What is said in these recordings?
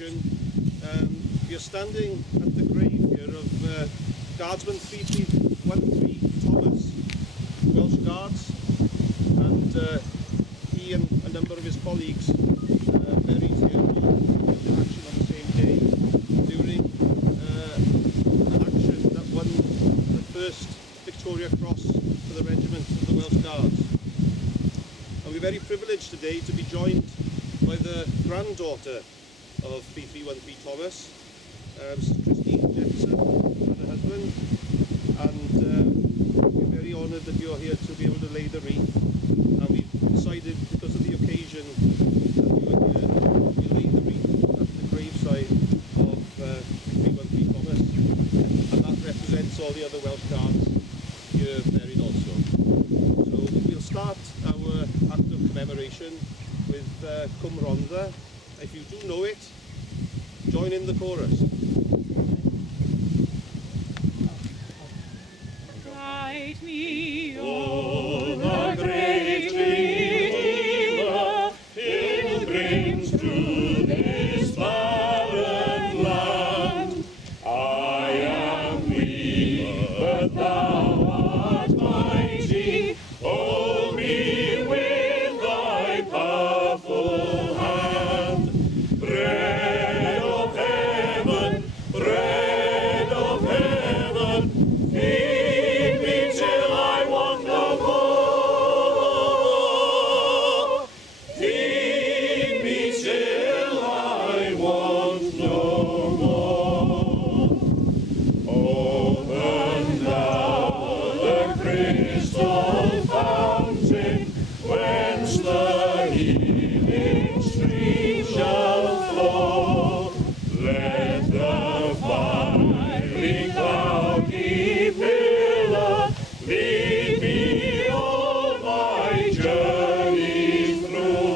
occasion, we are standing at the grave here of Guardsman 3313 Thomas, Welsh Guards, and he and a number of his colleagues buried here in action on the same day during an action that won the first Victoria Cross for the regiment of the Welsh Guards. And we're very privileged today to be joined by the granddaughter of 3313 Thomas, Mrs. Christine Jefferson and her husband, and we're very honoured that you're here to be able to lay the wreath, and we've decided, because of the occasion, that you are here to lay the wreath at the graveside of 3313 Thomas, and that represents all the other Welsh Guards here buried also. So we'll start our act of commemoration with Cwm Rhondda. If you do know it, join in the chorus. Guide me, O the great Redeemer, pilgrims through this barren land. I am weak, but thou art mighty. Hold me with thy powerful hand. Bread of heaven, feed me till I want no more. Feed me till I want no more. Open thou the crystal fountain, whence the healing stream shall flow. Let the fiery cloudy pillar lead me on my journey through.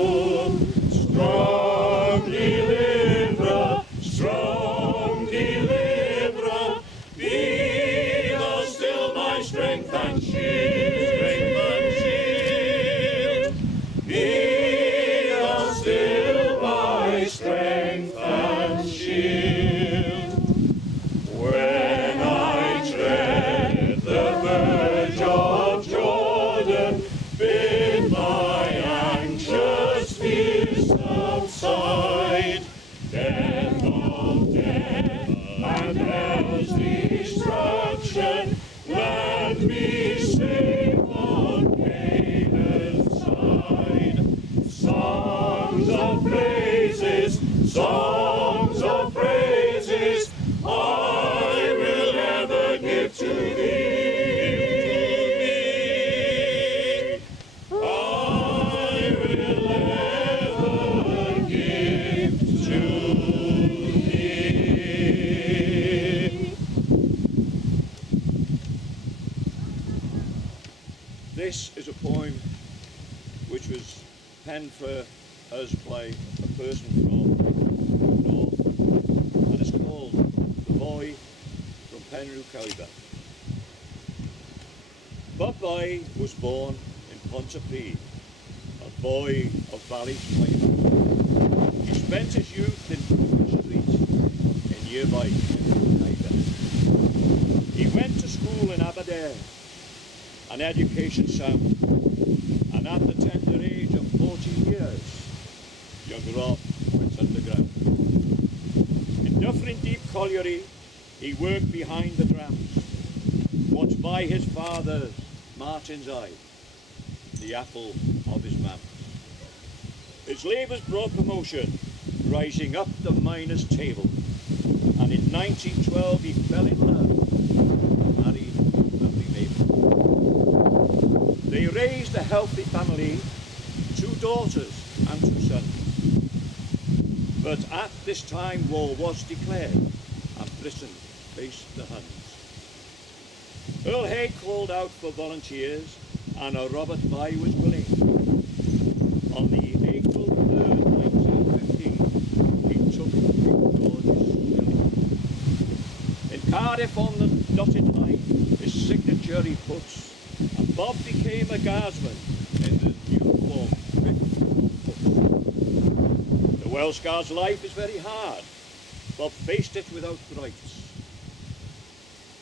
Strong deliverer, be thou still my strength and shield. Be thou still my strength and shield. When I tread the verge of Jordan, bid my anxious fears subside. Death of death and hell's destruction, land me safe on Canaan's side. Songs of praises, I will ever give to thee. I will ever give to thee. This is a poem which was penned for us by a person from North, and it's called The Boy from Penrhyw Caliber. Bob Boy was born in Pontypridd, a boy of Valley Caliber. He spent his youth in Brooklyn Street in nearby Penrhyw Caliber. He went to school in Aberdare, an education sound, and at the tender age of 14 years, young Rob went underground. In Dyffryn Deep Colliery, he worked behind the drams, watched by his father's Martin's eye, the apple of his mouth. His labours brought promotion, rising up the miners' table, and in 1912 he fell in love and married lovely Mabel. They raised a healthy family, 2 daughters and 2 sons. But at this time war was declared and Britain faced the Huns. Earl Hay called out for volunteers and a Robert Bye was willing. On the April 3rd, 1915, he took King George's killing. In Cardiff on the dotted line, his signature he puts, and Bob became a guardsman in the uniform 5th Foot. The Welsh Guards' life is very hard. but faced it without gripes.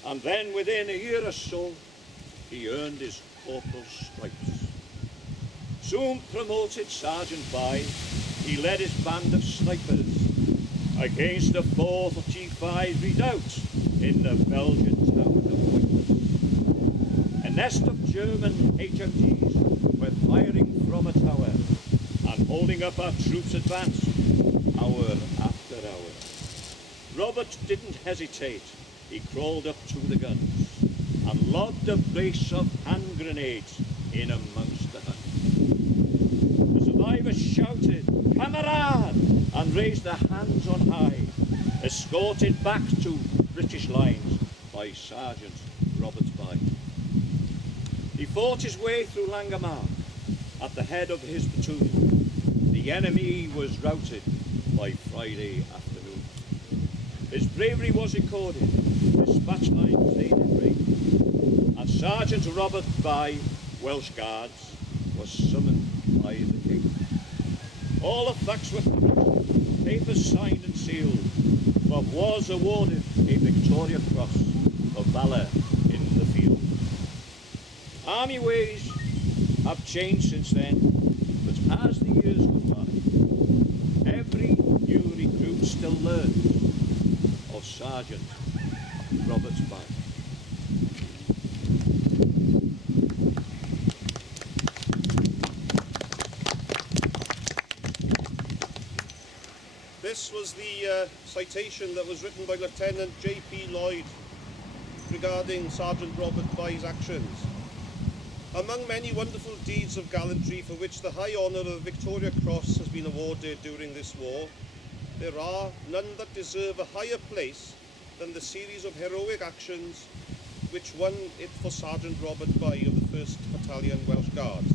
And then within a year or so, he earned his corporal's stripes. Soon promoted sergeant by, he led his band of snipers against a 45 redoubt in the Belgian town of Whitman. A nest of German HMGs were firing from a tower and holding up our troops' advance hour after hour. Robert didn't hesitate. He crawled up to the guns and lobbed a brace of hand grenades in amongst the Huns. The survivors shouted, "Kamerad!" and raised their hands on high, escorted back to British lines by Sergeant Robert Bye. He fought his way through Langemarck at the head of his platoon. The enemy was routed by Friday afternoon. His bravery was recorded, dispatch lines they did break, and Sergeant Robert Bye, Welsh Guards, was summoned by the King. All the facts were published, papers signed and sealed. Bob was awarded a Victoria Cross for valour in the field. Army ways have changed since then, but as the years go by, every new recruit still learns of Sergeant Robert Bye. This was the citation that was written by Lieutenant J.P. Lloyd regarding Sergeant Robert Bye's actions. Among many wonderful deeds of gallantry for which the high honour of the Victoria Cross has been awarded during this war, there are none that deserve a higher place than the series of heroic actions which won it for Sergeant Robert Bye of the 1st Battalion Welsh Guards,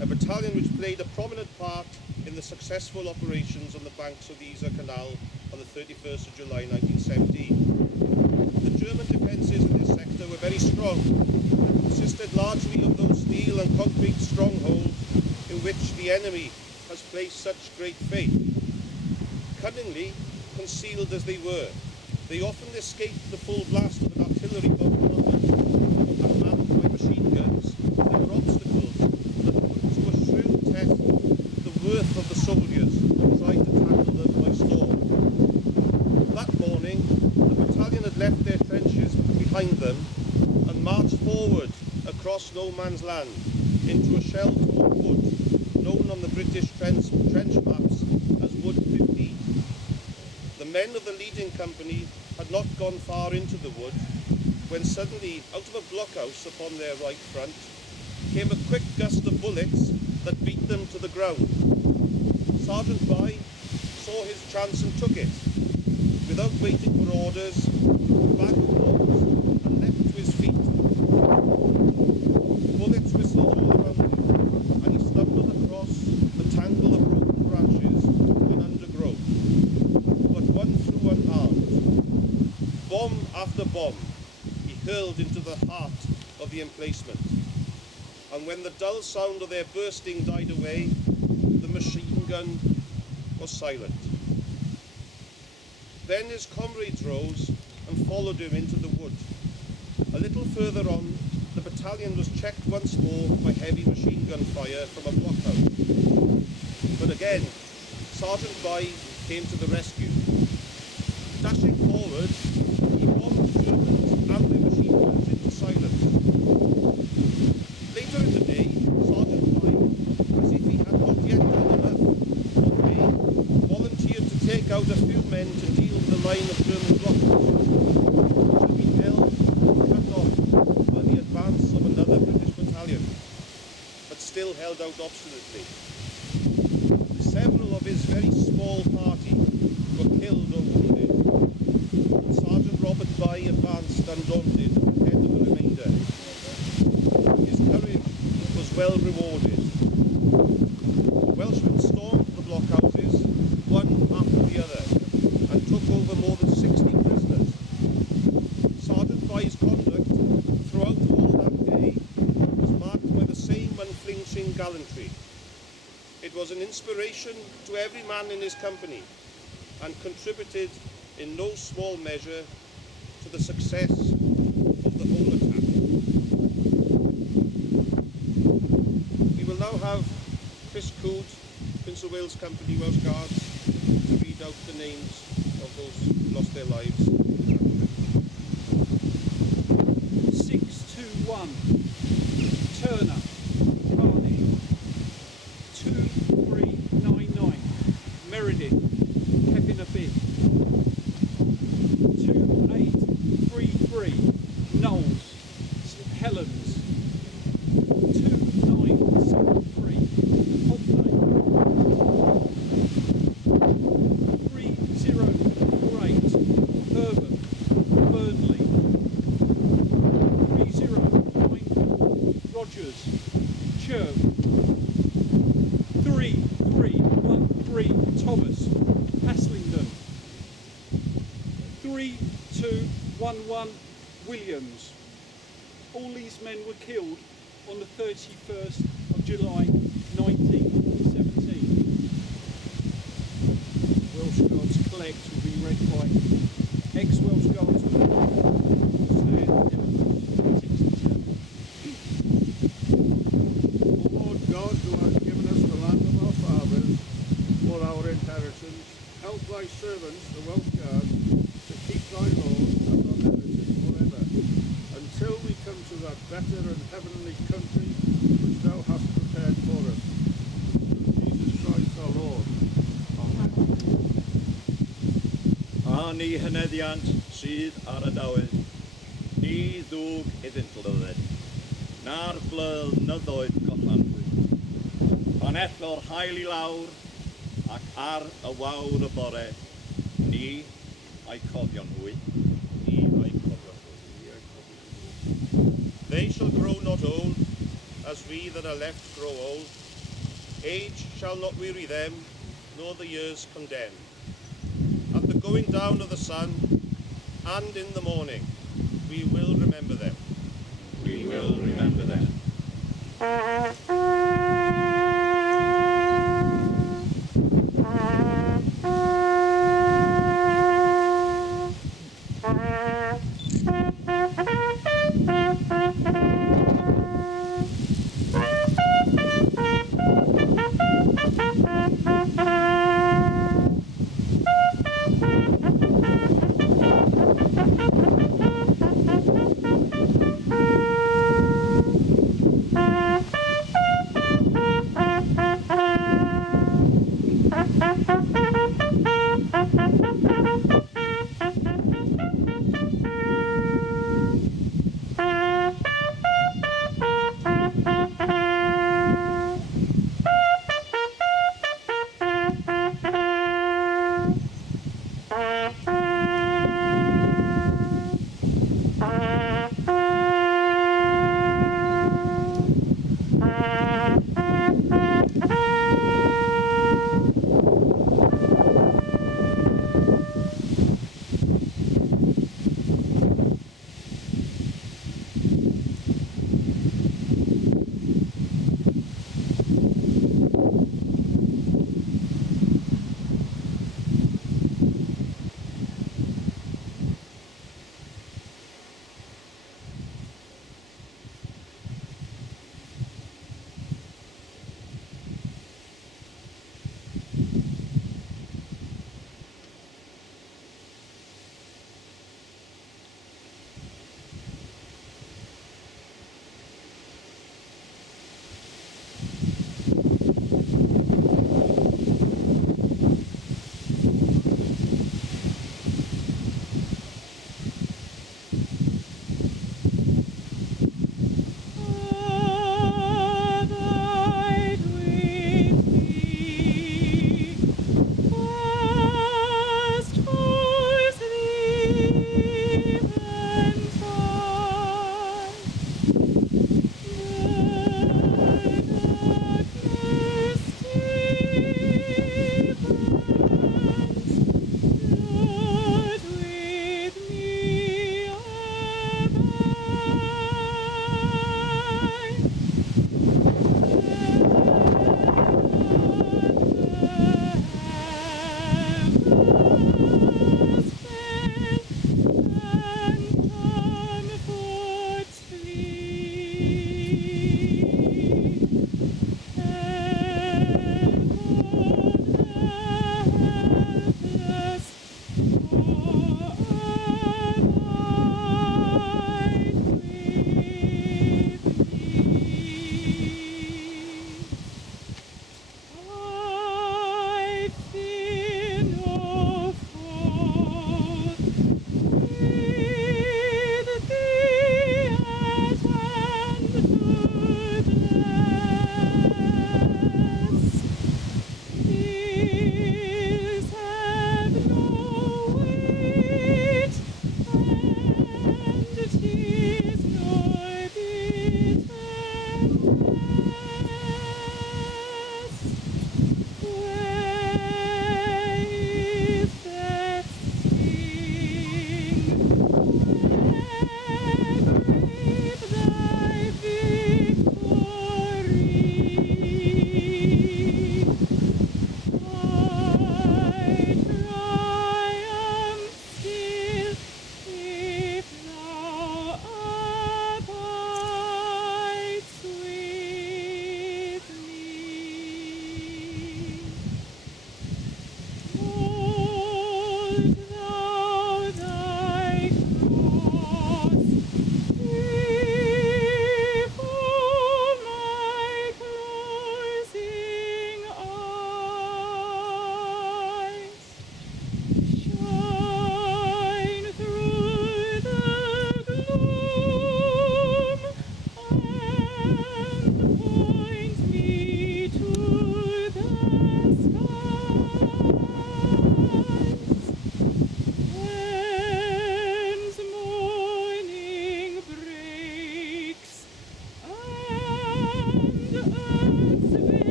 a battalion which played a prominent part in the successful operations on the banks of the Yser Canal on the 31st of July 1917. The German defences in this sector were very strong and consisted largely of those steel and concrete strongholds in which the enemy has placed such great faith. Cunningly concealed as they were, they often escaped the full blast of an artillery bombardment, and manned by machine guns. There were obstacles that put to a shrewd test the worth of the soldiers who tried to tackle them by storm. That morning, the battalion had left their trenches behind them and marched forward across no man's land into a shell-torn wood known on the British trench maps as Wood 15. The men of the leading company had not gone far into the wood when suddenly, out of a blockhouse upon their right front, came a quick gust of bullets that beat them to the ground. Sergeant Bye saw his chance and took it. Without waiting for orders, the back rose and leapt to his feet. Bullets whistled all around him, and he stumbled across the tangle of broken branches and undergrowth, but one through unharmed. Bomb after bomb he hurled into the heart of the emplacement, and when the dull sound of their bursting died away, the machine gun was silent. Then his comrades rose and followed him into the wood. A little further on, the battalion was checked once more by heavy machine gun fire from a blockhouse. But again, Sergeant Bye came to the rescue. Dashing forward, he bombed the Germans and their machine guns into silence. Later in the day, Sergeant Bye, as if he had not yet done enough for me, volunteered to take out a few men to deal with the line of German blockhouses, which had been held and cut off by the advance of another British battalion, but still held out obstinately. Several of his very small party were killed or wounded, and Sergeant Robert Bye advanced undaunted at the head of the remainder. His courage was well rewarded. The Welshmen stormed the blockhouses, one after the other, and took over more than 60 prisoners. Sergeant Bye's conduct throughout all that day was marked by the same unflinching gallantry. It was an inspiration to every man in his company and contributed in no small measure to the success of the whole attack. We will now have Chris Cood, Prince of Wales Company Welsh Guards, to read out the names of those who lost their lives. 621 Turner, Carney. 2399 Meredith, Kevin Abbey. 2833 Knowles, St Helens. 2973 Hobley. 3048 Herbert, Burnley. 3094 Rogers, Chirp. 3313 Thomas, Haslingden. 3211 Williams. All these men were killed on the 31st of July 1917. Welsh Guards Collect will be read by ex-Welsh Guardsman Stan Evans, 67. O Lord God, who hast given us the land of our fathers for our inheritance, help thy servants, the Welsh Guards, to keep thy laws as our heritage forever, until we come to that better and heavenly country which thou hast prepared for us. Through Jesus Christ our Lord. Amen. A ni hyneddiant sydd ar y dawydd, ni ddwg iddynt lydded, na'r blynyddoedd gollanfwyd. Pan etho'r hael I lawr, ac ar y wawr y bore, ni a'i cofio nhwy. Ni a'i cofio nhwy. They shall grow not old, as we that are left grow old. Age shall not weary them, nor the years condemn. At the going down of the sun, and in the morning, we will remember them. We will remember them.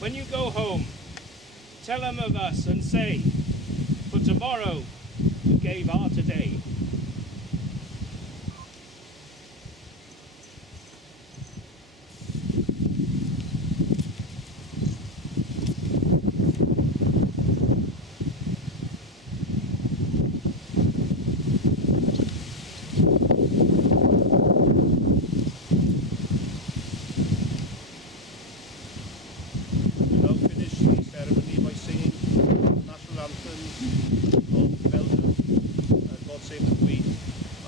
When you go home, tell them of us and say, for tomorrow we gave our today. We'll finish the ceremony by singing national anthems of Belgium, God Save the Queen,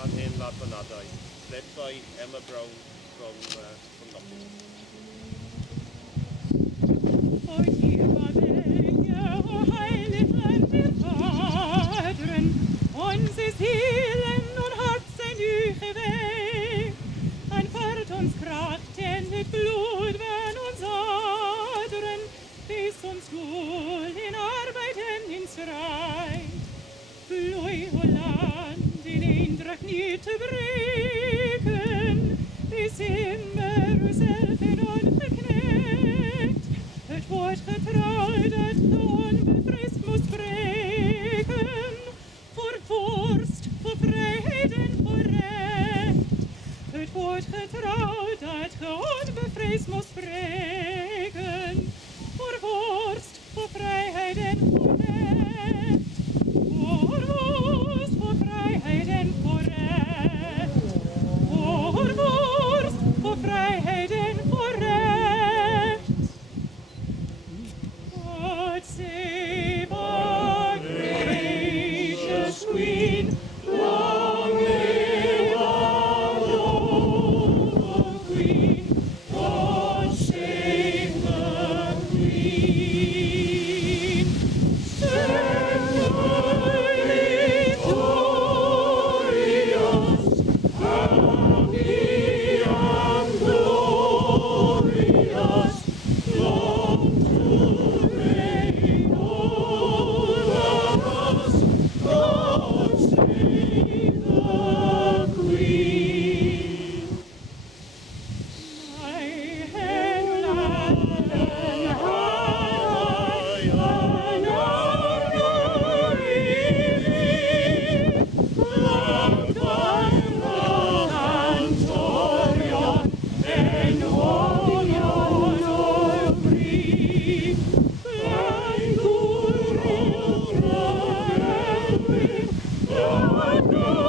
and Hen Lad Vanadai, led by Emma Brown from Nottingham. O Jehova, o Heiligen der Vaderen, onze zielen und hart zijn u geweest. En vert ons kracht en het bloed van ons aderen, wees ons doel in arbeid en in strijd. Bloei, o land, in eendracht niet te breken, wees immer uzelf en ongeknecht. Het woord getrouw dat ge onbevreesd moest spreken, voor vorst, voor vrijheid en voor recht. Het woord getrouw dat ge onbevreesd moest spreken, voor vorst, voor vrijheid en voor recht. Voor vorst, voor vrijheid en voor recht. Voor vorst, voor vrijheid en voor recht. God save our gracious Queen, long live our noble Queen. God save the Queen. live, Lord God.